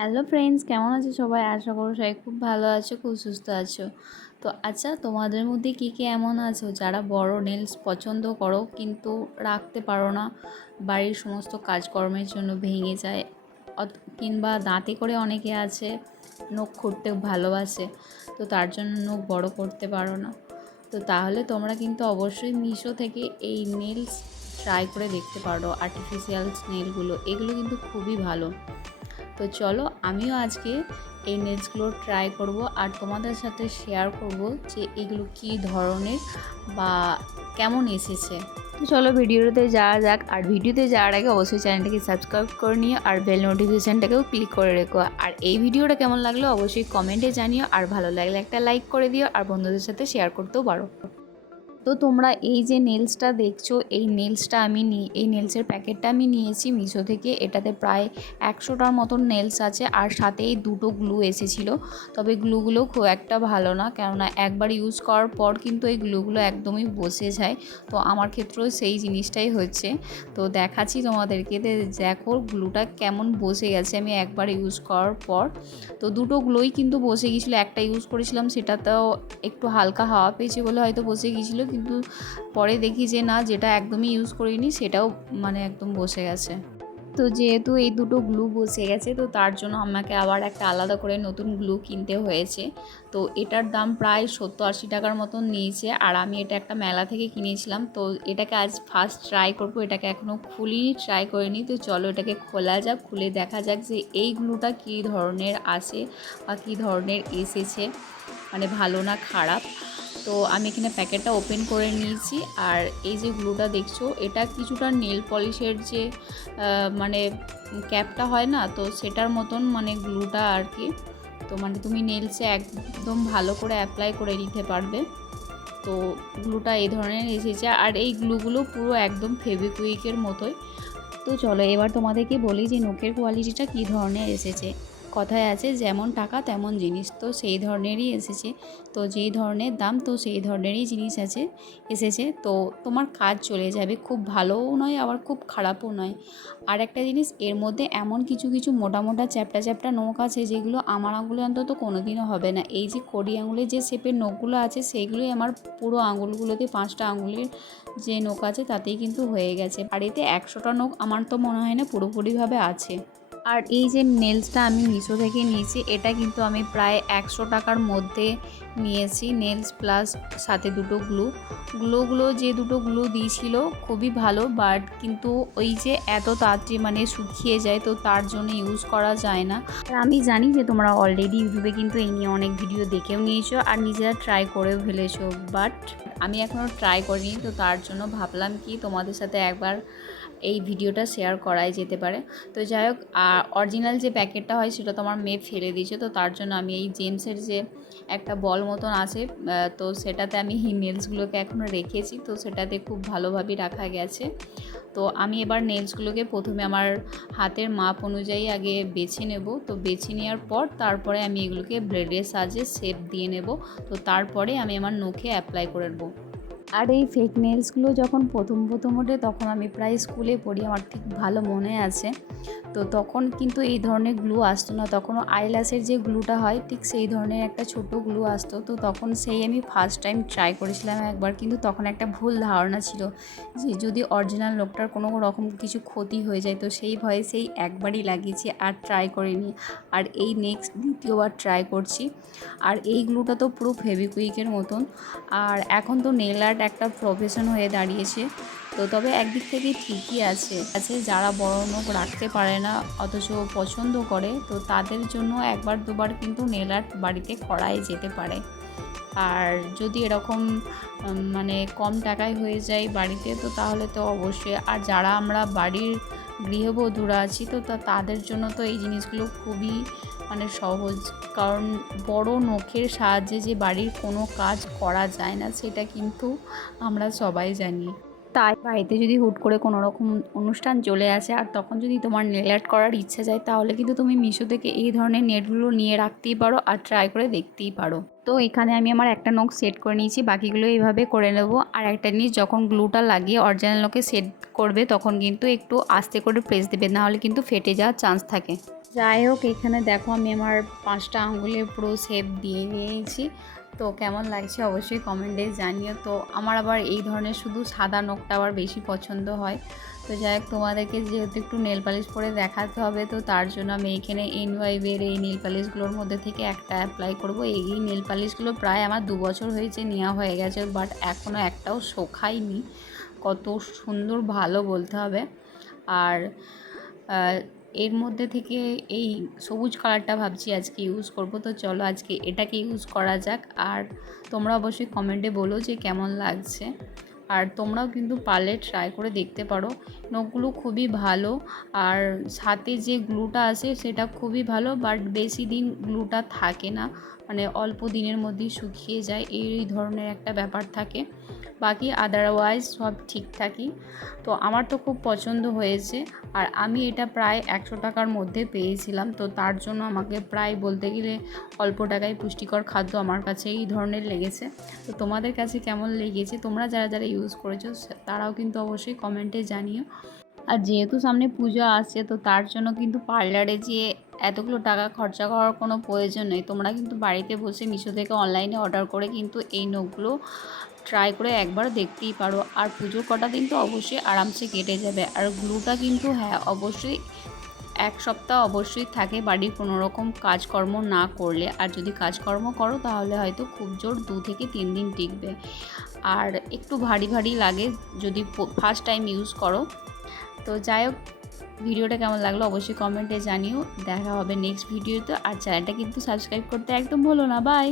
Hello friends, কেমন আছো সবাই? আশা করো সবাই খুব ভালো আছো, খুব সুস্থ আছো। তো আচ্ছা, তোমাদের মধ্যে কে এমন আছো যারা বড় নেলস পছন্দ করো কিন্তু রাখতে পারো না, বাড়ির সমস্ত কাজকর্মের জন্য ভেঙে যায়, কিংবা দাঁতে করে অনেকে আছে নখ খুঁটতে ভালোবাসে, তো তার জন্য নখ বড় করতে পারো না। তো তাহলে তোমরা কিন্তু অবশ্যই মিশো থেকে এই নেলস ট্রাই করে দেখতে পারো। আর্টিফিশিয়াল নেলগুলো, এগুলো কিন্তু খুবই ভালো। তো চলো, আমিও আজকে এই নেলসগুলো ট্রাই করব আর তোমাদের সাথে শেয়ার করব যে এগুলো কী ধরনের বা কেমন এসেছে। তো চলো ভিডিওতে যাওয়া যাক। আর ভিডিওতে যাওয়ার আগে অবশ্যই চ্যানেলটাকে সাবস্ক্রাইব করে নিও আর বেল নোটিফিকেশানটাকেও ক্লিক করে রেখো। আর এই ভিডিওটা কেমন লাগলো অবশ্যই কমেন্টে জানিও, আর ভালো লাগলে একটা লাইক করে দিও আর বন্ধুদের সাথে শেয়ার করতেও পারো। তো তোমরা এই যে নেলসটা দেখছো, এই নেলসটা এই নেলসের প্যাকেটটা আমি নিয়েছি মিশো থেকে। এটাতে প্রায় 100টার মতন নেলস আছে আর সাথে এই দুটো গ্লু এসেছিলো। তবে গ্লুগুলো খুব একটা ভালো না, কেননা একবার ইউজ করার পর কিন্তু এই গ্লুগুলো একদমই বসে যায়। তো আমার ক্ষেত্রেও সেই জিনিসটাই হচ্ছে। তো দেখাচ্ছি তোমাদেরকে, দেখো গ্লুটা কেমন বসে গেছে আমি একবার ইউজ করার পর। তো দুটো গ্লুই কিন্তু বসে গিয়েছিলো। একটা ইউজ করেছিলাম, সেটাতেও একটু হালকা হাওয়া পেয়েছে বলে হয়তো বসে গিয়েছিলো, কিন্তু পরে দেখি যে না, যেটা একদমই ইউজ করিনি সেটাও একদম বসে গেছে। তো যেহেতু এই দুটো গ্লু বসে গেছে, তো তার জন্য আমাকে আবার একটা আলাদা করে নতুন গ্লু কিনতে হয়েছে। তো এটার দাম প্রায় 70-80 টাকার মতন নিয়েছে, আর আমি এটা একটা মেলা থেকে কিনেছিলাম। তো এটাকে আজ ফার্স্ট ট্রাই করব। এটাকে এখনও খুলিনি, ট্রাই করিনি। তো চলো এটাকে খোলা যাক, খুলে দেখা যাক যে এই গ্লুটা কী ধরনের আসে বা কী ধরনের এসেছে, ভালো না খারাপ। তো আমি এখানে প্যাকেটটা ওপেন করে নিয়েছি। আর এই যে গ্লুটা দেখছো, এটা কিছুটা নেল পলিশের যে ক্যাপটা হয় না, তো সেটার মতন গ্লুটা আর কি। তো তুমি নেলসে একদম ভালো করে অ্যাপ্লাই করে নিতে পারবে। তো গ্লুটা এই ধরনের এসেছে, আর এই গ্লুগুলো পুরো একদম ফেভিকুইকের মতোই। তো চলো এবার তোমাদেরকে বলি যে নখের কোয়ালিটিটা কী ধরনের এসেছে। কথায় আছে যেমন টাকা তেমন জিনিস, তো সেই ধরনেরই এসেছে। তো যেই ধরনের দাম, তো সেই ধরনেরই জিনিস এসেছে। তো তোমার কাজ চলে যাবে, খুব ভালোও নয় আবার খুব খারাপও নয়। আর একটা জিনিস, এর মধ্যে এমন কিছু মোটা মোটা চ্যাপটা চ্যাপটা নখ আছে যেগুলো আমার আঙুলে অন্তত কোনো দিনও হবে না। এই যে কড়ি আঙুলের যে শেপের নখগুলো আছে, সেইগুলোই আমার পুরো আঙুলগুলোতে 5টা আঙুলের যে নখ আছে তাতেই কিন্তু হয়ে গেছে। আর এতে 100টা নখ আমার তো মনে হয় না পুরোপুরিভাবে আছে। আর এই যে নেলসটা আমি মিশো থেকে নিয়েছি, এটা কিন্তু আমি প্রায় 100 টাকার মধ্যে নিয়েছি। নেলস প্লাস সাথে দুটো গ্লুগুলো যে দুটো গ্লু দিয়েছিল খুবই ভালো, বাট কিন্তু ওই যে এত তাড়াতাড়ি শুকিয়ে যায়, তো তার জন্য ইউজ করা যায় না। আর আমি জানি যে তোমরা অলরেডি ইউটিউবে কিন্তু এই নিয়ে অনেক ভিডিও দেখেও নিয়েছো আর নিজেরা ট্রাই করেও ফেলেছো, বাট আমি এখনও ট্রাই করিনি। তো তার জন্য ভাবলাম কি তোমাদের সাথে একবার এই ভিডিওটা শেয়ার করাই যেতে পারে। তো যাই হোক, অরিজিনাল যে প্যাকেটটা হয় সেটা তো আমার মেয়ে ফেলে দিয়েছে। তো তার জন্য আমি এই জেমসের যে একটা বল মতন আছে, তো সেটাতে আমি নেলসগুলোকে এখনও রেখেছি। তো সেটাতে খুব ভালোভাবে রাখা গেছে। তো আমি এবার নেলসগুলোকে প্রথমে আমার হাতের মাপ অনুযায়ী আগে বেছে নেব। তো বেছে নেওয়ার পর তারপরে আমি এগুলোকে ব্লেডের সাহায্যে শেপ দিয়ে নেব। তো তারপরে আমি আমার নখে অ্যাপ্লাই করে নেব। আর এই ফেক নেলসগুলো যখন প্রথম ওঠে, তখন আমি প্রায় স্কুলে পড়ি, আমার ঠিক ভালো মনে আছে। তো তখন কিন্তু এই ধরনের গ্লু আসতো না, তখনও আইল্যাশের যে গ্লুটা হয় ঠিক সেই ধরনের একটা ছোট গ্লু আসতো। তো তখন সেই আমি ফার্স্ট টাইম ট্রাই করেছিলাম একবার, কিন্তু তখন একটা ভুল ধারণা ছিল যে যদি অরিজিনাল লোকটার কোনো রকম কিছু ক্ষতি হয়ে যায়, তো সেই ভয়ে সেই একবারই লাগিয়েছি আর ট্রাই করিনি। আর এই নেক্সট দ্বিতীয়বার ট্রাই করছি। আর এই গ্লুটা তো পুরো ফেভিকুইকের মতন। আর এখন তো নেল আর্ট একটা প্রফেশন হয়ে দাঁড়িয়েছে। তো তবে একদিক থেকে ঠিকই আছে যারা বড় নখ রাখতে পারে না অথচ পছন্দ করে, তো তাদের জন্য একবার দুবার কিন্তু নেল আর্ট বাড়িতে করাই যেতে পারে। আর যদি এরকম কম টাকায় হয়ে যায় বাড়িতে, তো তাহলে তো অবশ্যই। আর যারা আমরা বাড়ির গৃহবধূরা আছি, তো তাদের জন্য তো এই জিনিসগুলো খুবই সহজ। কারণ বড় নখের সাহায্যে যে বাড়ির কোনো কাজ করা যায় না, সেটা কিন্তু আমরা সবাই জানি। তাই বাড়িতে যদি হুট করে কোনো রকম অনুষ্ঠান চলে আসে আর তখন যদি তোমার নেল আর্ট করার ইচ্ছা যায়, তাহলে কিন্তু তুমি মিশো থেকে এই ধরনের নেটগুলো নিয়ে রাখতেই পারো আর ট্রাই করে দেখতেই পারো। তো এখানে আমি আমার একটা নখ সেট করে নিয়েছি, বাকিগুলো এইভাবে করে নেব। আর একটা জিনিস, যখন গ্লুটা লাগিয়ে অরিজিনাল নখে সেট করবে তখন কিন্তু একটু আস্তে করে প্রেস দেবে, নাহলে কিন্তু ফেটে যাওয়ার চান্স থাকে। যাই হোক, এখানে দেখো আমি আমার 5টা আঙ্গুলে পুরো শেপ দিয়ে নিয়েছি। তো কেমন লাগছে অবশ্যই কমেন্টে জানিও। তো আমার আবার এই ধরনের শুধু সাদা নখটা আবার বেশি পছন্দ হয়। তো যাই হোক, তোমাদেরকে যেহেতু একটু নেল পালিশ পরে দেখাতে হবে, তো তার জন্য আমি এখানে এনওয়াইবের এই নেল পালিশগুলোর মধ্যে থেকে একটা অ্যাপ্লাই করব। এই নেল পালিশগুলো প্রায় আমার 2 বছর হয়েছে নেওয়া হয়ে গেছে, বাট এখনও একটাও শোকায়নি। কত সুন্দর ভালো বলতে হবে। আর এর মধ্যে থেকে এই সবুজ কালারটা ভাবছি আজকে ইউজ করব। তো চলো আজকে এটাকে ইউজ করা যাক। আর তোমরা অবশ্যই কমেন্টে বলো যে কেমন লাগছে। আর তোমরাও কিন্তু পারলে ট্রাই করে দেখতে পারো। নখগুলো খুবই ভালো, আর সাথে যে গ্লুটা আসে সেটা খুবই ভালো, বাট বেশি দিন গ্লুটা থাকে না, মানে অল্প দিনের মধ্যেই শুকিয়ে যায়, এই ধরনের একটা ব্যাপার থাকে। বাকি আদারওয়াইজ সব ঠিকঠাকই। তো আমার তো খুব পছন্দ হয়েছে। আর আমি এটা প্রায় 100 টাকার মধ্যে পেয়েছিলাম। তো তার জন্য আমাকে প্রায় বলতে গেলে অল্প টাকায় পুষ্টিকর খাদ্য আমার কাছে এই ধরনের লেগেছে। তো তোমাদের কাছে কেমন লেগেছে, তোমরা যারা যারা ইউজ করেছো তারাও কিন্তু অবশ্যই কমেন্টে জানিও। আর যেহেতু সামনে পুজো আসছে, তো তার জন্য কিন্তু পার্লারে যেয়ে এতগুলো টাকা খরচা করার কোনো প্রয়োজন নেই। তোমরা কিন্তু বাড়িতে বসে মিশো থেকে অনলাইনে অর্ডার করে কিন্তু এই নখগুলো ট্রাই করে একবার দেখতেই পারো। আর পুজোর কটা দিন তো অবশ্যই আরামসে কেটে যাবে। আর গ্লুটা কিন্তু হ্যাঁ অবশ্যই 1 সপ্তাহ অবশ্যই থাকে বাড়ির কোনো রকম কাজকর্ম না করলে। আর যদি কাজকর্ম করো তাহলে হয়তো খুব জোর 2 থেকে 3 দিন টিকবে। আর একটু ভারী ভারী লাগে যদি ফার্স্ট টাইম ইউজ করো। তো যাই হোক, ভিডিওটা কেমন লাগলো অবশ্যই কমেন্টে জানিও। দেখা হবে নেক্সট ভিডিওতে। আর চ্যানেলটা কিন্তু সাবস্ক্রাইব করতে একদম ভুলো না। বাই।